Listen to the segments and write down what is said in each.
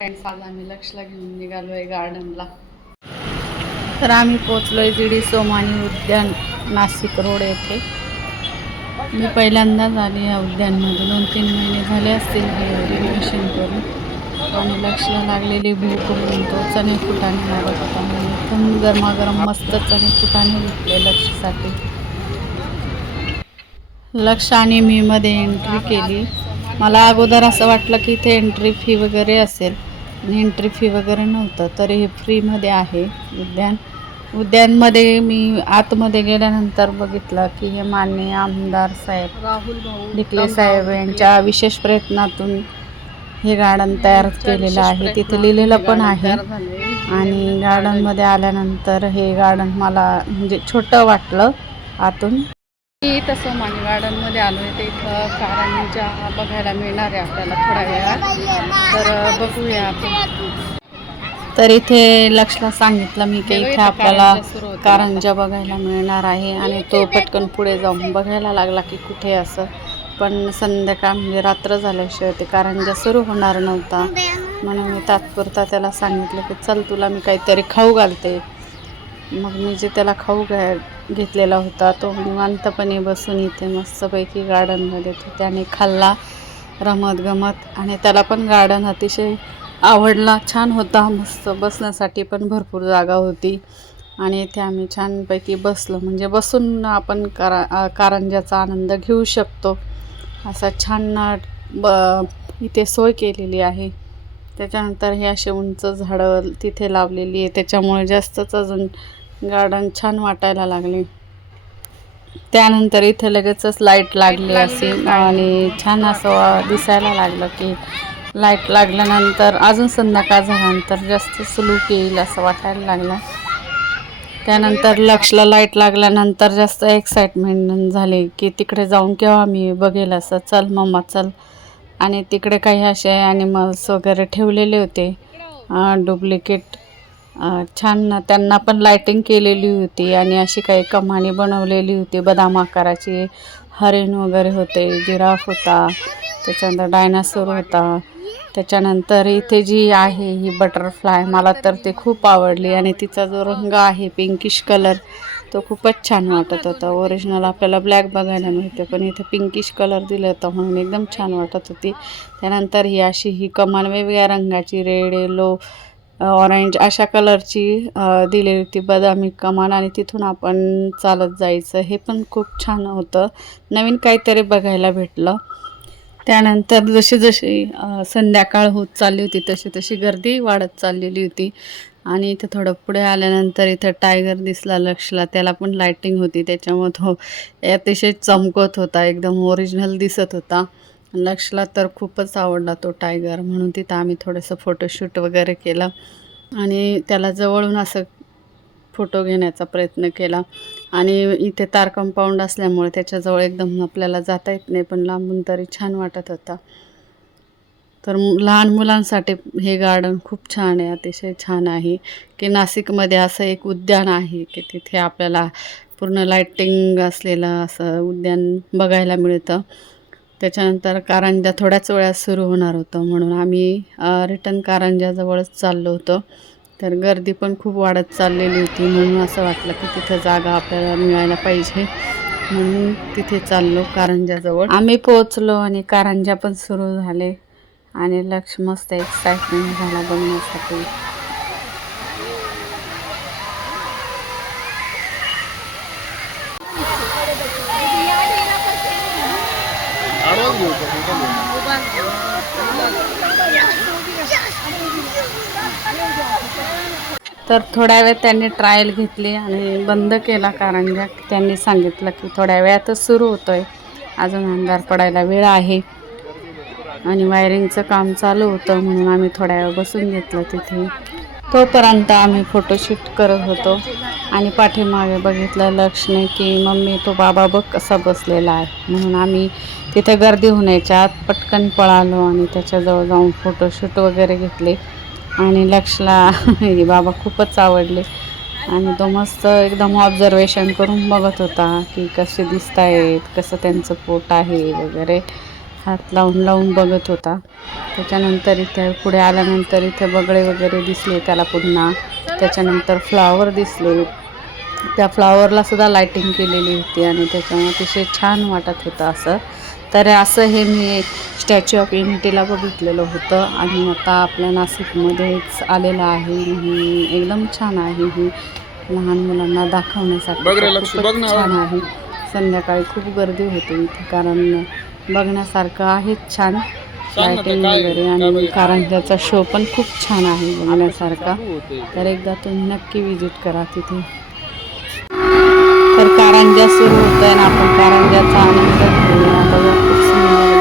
Friends आज आम्ही लक्षला घेऊन निघालो आहे गार्डनला तर आम्ही पोचलो आहे जिडी सोमानी उद्यान नाशिक रोड येथे. मी पहिल्यांदाच आली या उद्यानमध्ये. दोन तीन महिने झाले असतील हे रिनोव्हेशन करून. आणि लक्षला लागलेली भूक म्हणून तो चणे फुटाने लागत होता. म्हणून एकदम गरमागरम मस्त चणे फुटाने घेतले लक्षसाठी लक्ष आणि मी मध्ये एंट्री केली. मला अगोदर असं वाटलं की इथे एंट्री फी वगैरे असेल. एंट्री फी वगैरे नव्हतं तर हे फ्रीमध्ये आहे. उद्यान उद्यानमध्ये मी आतमध्ये गेल्यानंतर बघितलं की हे माननीय आमदार साहेब राहुल डिकले साहेब यांच्या विशेष प्रयत्नातून हे गार्डन तयार केलेलं आहे. तिथे लिहिलेलं पण आहे. आणि गार्डनमध्ये आल्यानंतर हे गार्डन मला म्हणजे छोटं वाटलं आतून. मी इथं सोमानी गार्डनमध्ये आलो आहे ते इथं कारंजा बघायला मिळणार आहे आपल्याला थोड्या वेळात. तर बघूया आपण. तर इथे लक्षला सांगितलं मी की इथे आपल्याला कारंजा बघायला मिळणार आहे आणि तो पटकन पुढे जाऊन बघायला लागला की कुठे असं. पण संध्याकाळ म्हणजे रात्र झाल्याशिवाय ते कारंजा सुरू होणार नव्हता. म्हणून मी तात्पुरता त्याला सांगितलं की चल तुला मी काहीतरी खाऊ घालते. मग मी जे त्याला खाऊ घ्या घेतलेला होता. तो निवांतपणे बसून इथे मस्तपैकी गार्डनमध्ये तो त्याने खाल्ला रमत गमत आणि त्याला पण गार्डन अतिशय आवडला. छान होता मस्त बसण्यासाठी पण भरपूर जागा होती. आणि इथे आम्ही छानपैकी बसलो. म्हणजे बसून आपण कारा कारंजाचा आनंद घेऊ शकतो. असा छान ब इथे सोय केलेली आहे. त्याच्यानंतर हे असे उंच झाडं तिथे लावलेली आहे. त्याच्यामुळे जास्तच अजून गार्डन छान वाटायला लागले. त्यानंतर इथे लगेचच लाइट लागली असे आणि छान असं दिसायला लागलं की लाइट लागल्यानंतर अजून संध्याकाळ झाल्यानंतर जास्त सुलूक येईल असं वाटायला लागलं. त्यानंतर लक्षला लाइट लागल्यानंतर जास्त एक्साइटमेंट झाली की तिकडे जाऊन केव्हा मी बघेल असं चल मम्मा चल. आणि तिकडे काही असे ॲनिमल्स वगैरे ठेवलेले होते. डुप्लिकेट छान त्यांना पण लायटिंग केलेली होती आणि अशी काही कमानी बनवलेली होती. बदाम आकाराची हरिण वगैरे होते जिराफ होता त्याच्यानंतर डायनासोर होता. त्याच्यानंतर इथे जी आहे ही बटरफ्लाय मला तर ते खूप आवडली आणि तिचा जो रंग आहे पिंकिश कलर तो खूपच छान वाटत होता. ओरिजिनल आपल्याला ब्लॅक बघायला मिळते पण इथे पिंकिश कलर दिलं होतं म्हणून एकदम छान वाटत होती. त्यानंतर ही अशी ही कमान वेगवेगळ्या रंगाची रेड येलो ऑरेंज अशा कलरची दिलेली होती बदामी कमान आणि तिथून आपण चालत जायचं. हे पण खूप छान होतं. नवीन काहीतरी बघायला भेटलं. त्यानंतर जशी जशी संध्याकाळ होत चालली होती तशी तशी गर्दी वाढत चाललेली होती. आणि इथं थोडं पुढे आल्यानंतर इथं टायगर दिसला लक्षला. त्याला पण लायटिंग होती. त्याच्यामुळं तो अतिशय चमकत होता. एकदम ओरिजिनल दिसत होता. लक्षला तर खूपच आवडला तो टायगर म्हणून तिथं आम्ही थोडंसं फोटोशूट वगैरे केलं. आणि त्याला जवळून असं फोटो घेण्याचा प्रयत्न केला. आणि इथे तार कंपाऊंड असल्यामुळे त्याच्याजवळ एकदम आपल्याला जाता येत नाही पण लांबून तरी छान वाटत होता. तर लहान मुलांसाठी हे गार्डन खूप छान आहे अतिशय छान आहे. की नाशिकमध्ये असं एक उद्यान आहे की तिथे आपल्याला पूर्ण लाईटिंग असलेलं असं उद्यान बघायला मिळतं. त्याच्यानंतर कारंजा थोड्याच वेळात सुरू होणार होतं म्हणून आम्ही रिटर्न कारंजाजवळच चाललो होतो. तर गर्दी पण खूप वाढत चाललेली होती म्हणून असं वाटलं की तिथं जागा आपल्याला मिळायला पाहिजे म्हणून तिथे चाललो कारंजाजवळ. आम्ही पोचलो आणि कारंजा पण सुरू झाले आणि लक्ष मस्त एक्साइटमेंट झाला बघण्यासाठी. तर थोड्या वेळ त्यांनी ट्रायल घेतली आणि बंद केला कारण त्यांनी सांगितलं की थोड्या वेळातच सुरू होतो आहे अजून अंधार पडायला वेळ आहे. आणि वायरिंगचं काम चालू होतं म्हणून आम्ही थोड्या वेळ बसून घेतलं तिथे. तोपर्यंत आम्ही फोटोशूट करत होतो. आणि पाठीमागे बघितलं लक्ष्मी की मम्मी तो बाबा बघ कसा बसलेला आहे. म्हणून आम्ही तिथे गर्दी होण्याच्या आत पटकन पळालो आणि त्याच्याजवळ जाऊन फोटोशूट वगैरे घेतले. आणि लक्षला बाबा खूपच आवडले. आणि तो मस्त एकदम ऑब्झर्वेशन करून बघत होता की कसे दिसत आहेत कसं त्यांचं पोट आहे वगैरे. हात लावून लावून बघत होता. त्याच्यानंतर इथे पुढे आल्यानंतर इथे बगळे वगैरे दिसले त्याला पुन्हा. त्याच्यानंतर फ्लावर दिसले. त्या फ्लावरला सुद्धा लाईटिंग केलेली होती आणि त्याच्यामुळे अतिशय छान वाटत होतं असं. तर असं हे मी स्टॅच्यू ऑफ युनिटीला बघितलेलं होतं आणि आता आपल्या नाशिकमध्येच आलेलं आहे. ही एकदम छान आहे. ही लहान मुलांना दाखवण्यासाठी खूपच. छान आहे. संध्याकाळी खूप गर्दी होते इथे कारण बघण्यासारखं आहेच छान. लायटिंग वगैरे आणि बघितलं? कारंजाचा शो पण खूप छान आहे बघण्यासारखा. तर एकदा तुम्ही नक्की विजिट करा तिथे. तर कारंजा सुरू होत आहे ना आपण कारंजाचा आनंद घेऊया. बघा खूप सुंदर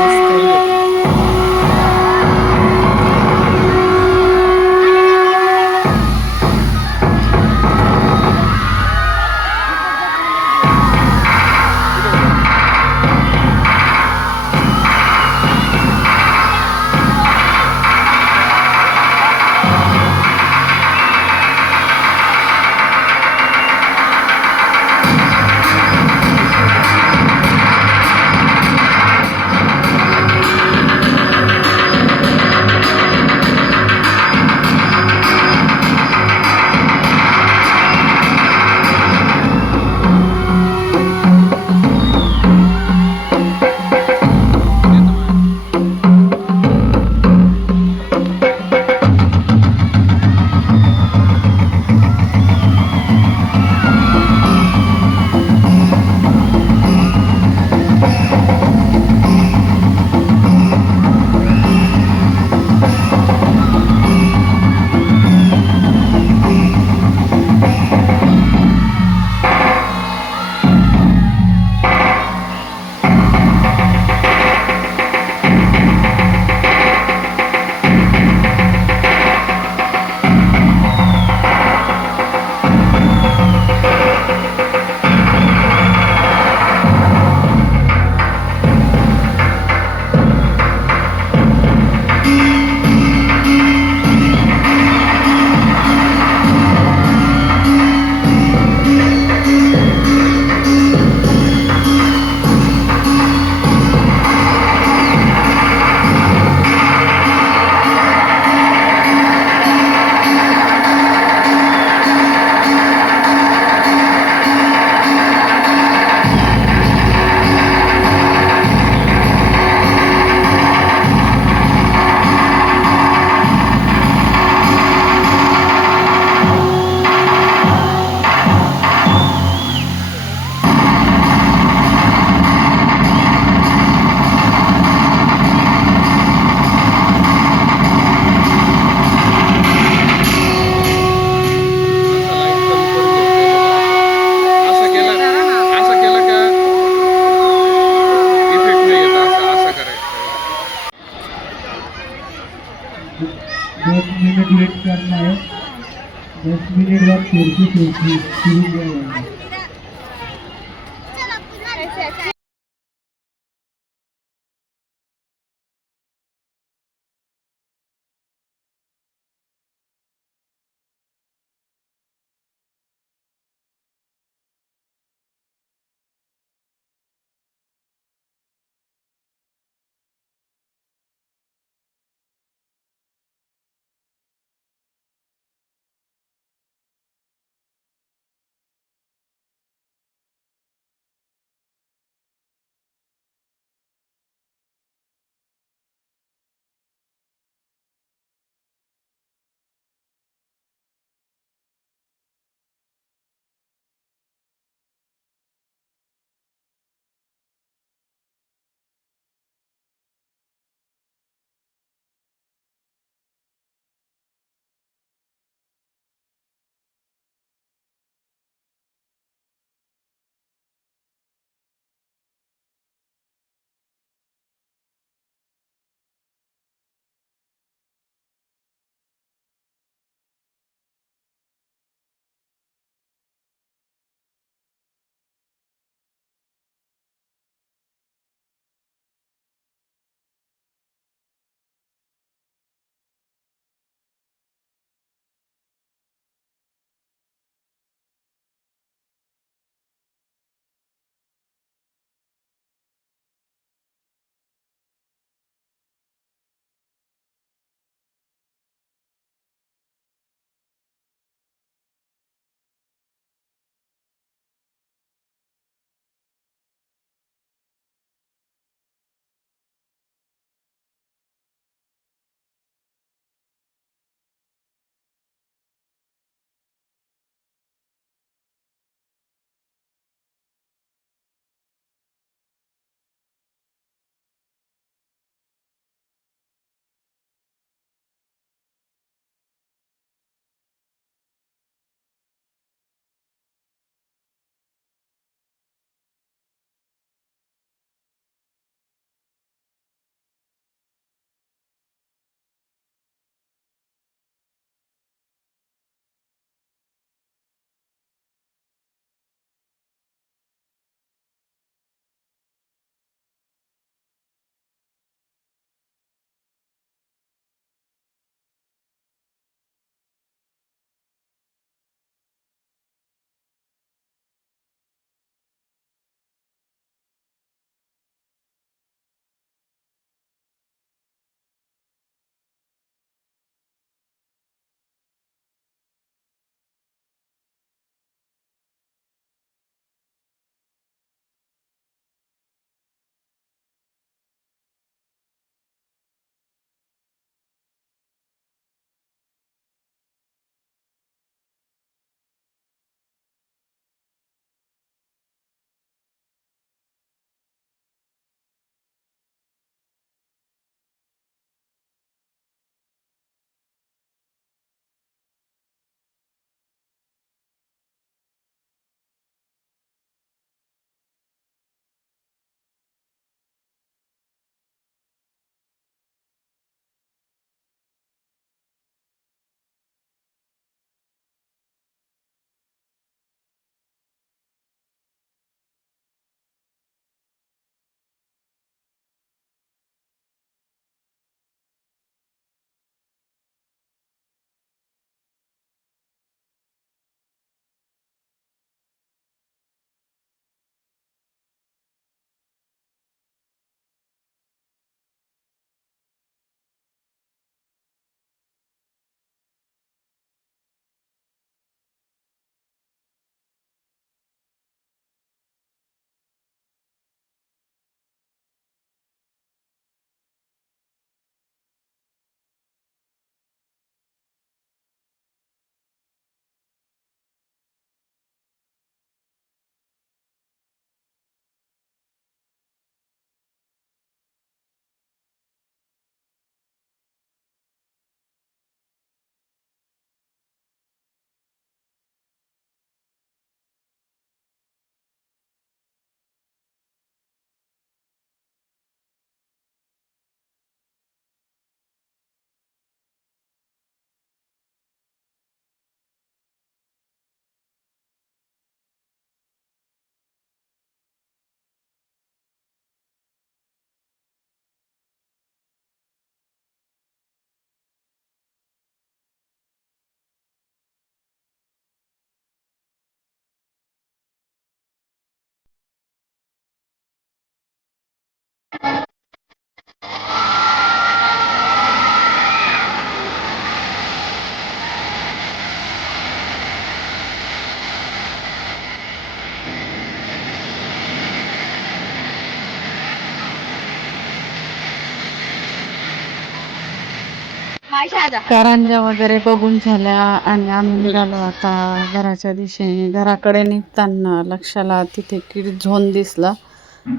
कारंजा वगैरे बघून झाल्या आणि आम्ही निघालो आता घराच्या दिशेने. घराकडे निघताना लक्षाला तिथे किड झोन दिसला.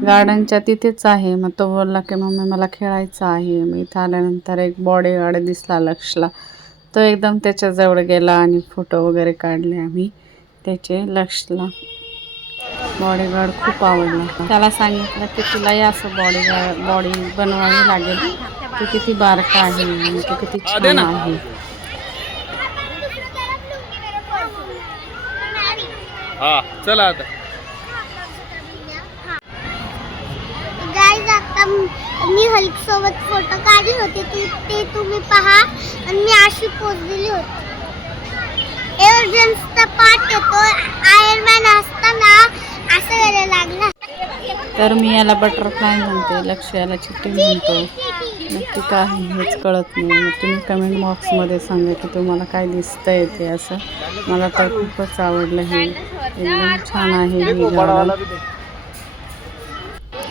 गार्डनच्या तिथेच आहे. मग तो बोलला की मम्मी मला खेळायचं आहे. मग इथं आल्यानंतर एक बॉडीगार्ड दिसला लक्षला. तो एकदम त्याच्याजवळ गेला आणि फोटो वगैरे काढले आम्ही त्याचे लक्षला. बॉडीगार्ड खूप आवडला. त्याला सांगितलं की तुलाही असं बॉडीगार्ड बॉडी बनवावी लागेल. ती किती बारका आहे ती किती छान आहे. हा चला आता. गाईज आता म- हल्क सोबत फोटो काढले होते. ते ते तुम्ही पहा. आणि मी अशी पोच दिली होती. एव्हर्जन्सचा पार्ट येतो. आयर्न मॅन असताना असं करायला लागला. तर मी याला बटरफ्लाय म्हणते. लक्ष याला चिट्टी म्हणतो नक्की काय आहे हेच कळत नाही. मग तुम्ही कमेंट बॉक्समध्ये सांगा की तुम्हाला काय दिसतं आहे ते असं. मला तर खूपच आवडलं हे. एकदम छान आहे हे गार्डन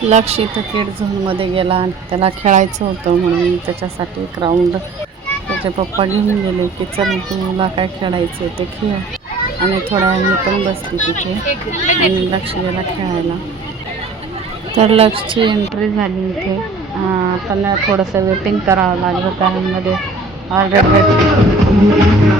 लक्ष इथं किड झोनमध्ये गेला आणि त्याला खेळायचं होतं म्हणून त्याच्यासाठी एक राऊंड त्याचे पप्पा घेऊन गेले की चल तुला काय खेळायचं ते खेळ. आणि थोड्या वेळ मी पण बसली तिथे आणि लक्ष गेला खेळायला. तर लक्षची एंट्री झाली इथे. त्यांना थोडंसं वेटिंग करावं लागलं कारण मध्ये ऑर्डर